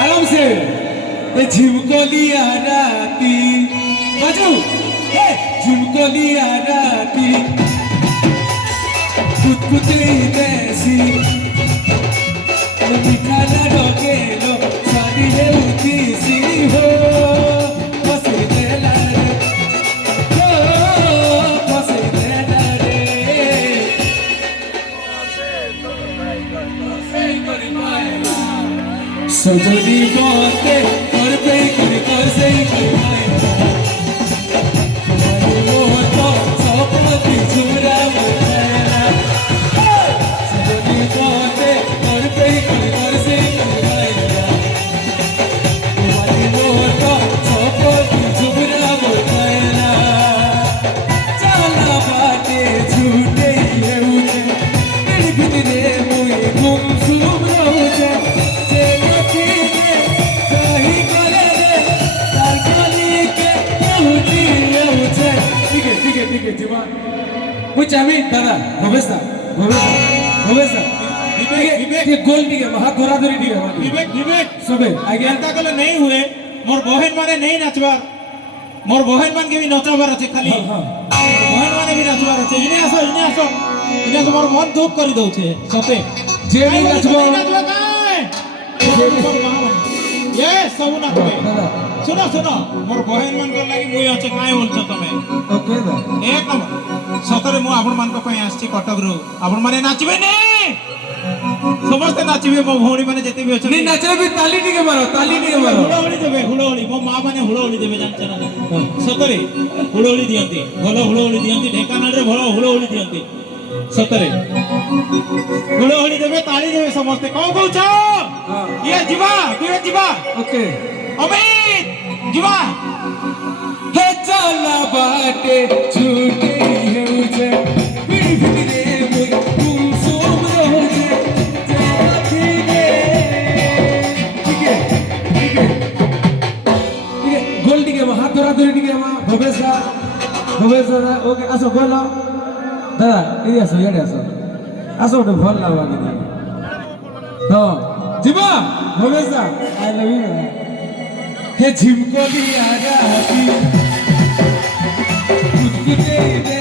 आराम से झिमकोलिया राती बाजू झिमकोलिया राती कुतकुते देसी मीठा लाडो गेलो सारी है उतीसी हो फसे देला रे हो फसे देला रे सजनी बोते और पे कर से कर वो तो सपना झुमरा मना सजनी बोते और पे कर से वो तो सपना झुमरा मना चला बाटे झूठे ये उठे मेरे भीतरे मुझे गुमसुम रहुचे कुछ आम्ही दादा भवेश गोल ठीक है हाथ धरा धरी ठीक है विवेक सबे आज्ञा कले नहीं हुए मोर बहन माने नहीं नाचबार मोर बहन मान के भी नचाबार আছে खाली बहन माने भी नाचबार আছে इने आसो मोर मन दुख करी दउछे सते जे भी नाचबो ये सब ना तमे सुनो मोर बहन मान कर लागि मुई আছে काई बोलछो तमे ओके दा एक नंबर सतरे मु आपण मान को पई आछि कटक रो आपण माने नाचबे ने समस्त नाचबे मो भौणी माने जते भी अछि नहीं नाचले भी ताली टिके मारो हुड़ोहड़ी मो मां माने हुड़ोहड़ी देबे जानछ ना सतरे हुड़ोहड़ी दियंती भलो हुड़ोहड़ी दियंती ढेकानाल रे भलो हुड़ोहड़ी दियंती सतरे हुड़ोहड़ी देबे ताली देबे समस्त को कहछ ये जीवा ओके अमित जीवा हे चला बाटे झूठे है उजे बिगड़े मुझ गुमसुम रहोजे जातीगे ठीक है गोल ठीक है हाथ धरा धरी ठीक है भवेश दादा ओके आसो गोल लाओ दादा ये आसो तो भल लावा के तो जीवा भवेश दा आई लव यू हे झिमकोलिया राती कुतकुते